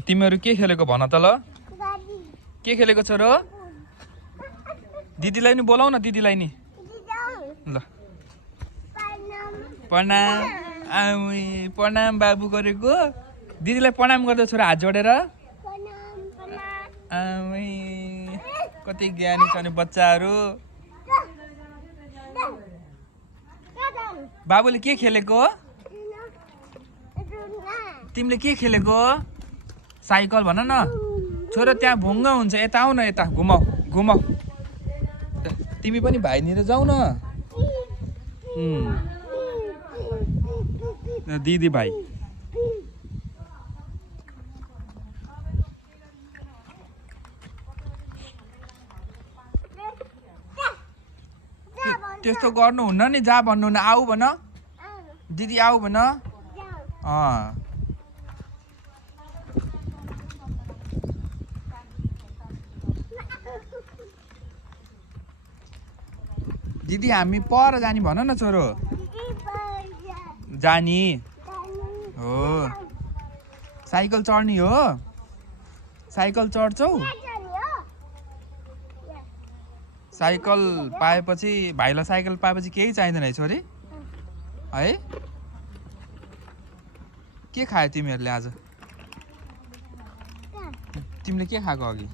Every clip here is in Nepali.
तिमीहरू के खेलेको भन त ल के खेलेको छ र दिदीलाई नि बोलाउ न दिदीलाई नि ल प्रणाम बाबु गरेको दिदीलाई प्रणाम गर्दै छोरा हात जोडेर कति ज्ञानी छ नि बच्चाहरू बाबुले के खेलेको तिमीले के खेलेको साइकल भन न छोरा त्यहाँ भुङ्ग हुन्छ यता आऊ न यता घुमाऊ घुमाऊ तिमी पनि भाइनिर जाऊ न दिदी भाइ त्यस्तो गर्नुहुन्न नि जा भन्नु न आऊ भन दिदी आऊ भन दिदी हामी पर जाने भन न छोरो जानी हो साइकल चढ्ने हो साइकल चढ्छौ साइकल पाएपछि भाइलाई साइकल पाएपछि केही चाहिँदैन है छोरी है के खायो तिमीहरूले आज तिमीले के खाएको अघि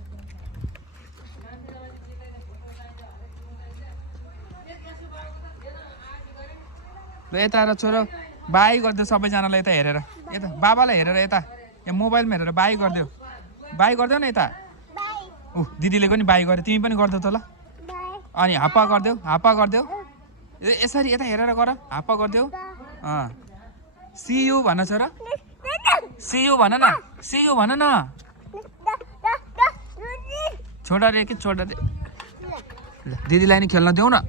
ल यता र छोरो बाई गरिदियो सबैजनालाई यता हेरेर यता बाबालाई हेरेर यता यहाँ मोबाइलमा हेरेर बाई गरिदियो बाई गरिदेऊ न यता दिदीले पनि बाई गर्यो तिमी पनि गरिदेऊ त ल अनि हाप्पा गरिदेऊ यसरी यता हेरेर गर हाप्पा गरिदेऊ सियु भन छोरा सियु भन न सियु भन न छोडा रे के छोडा रे दिदीलाई नि खेल्न देऊ न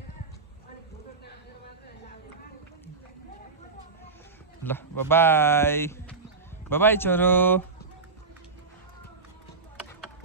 ल बाई बाई छोरो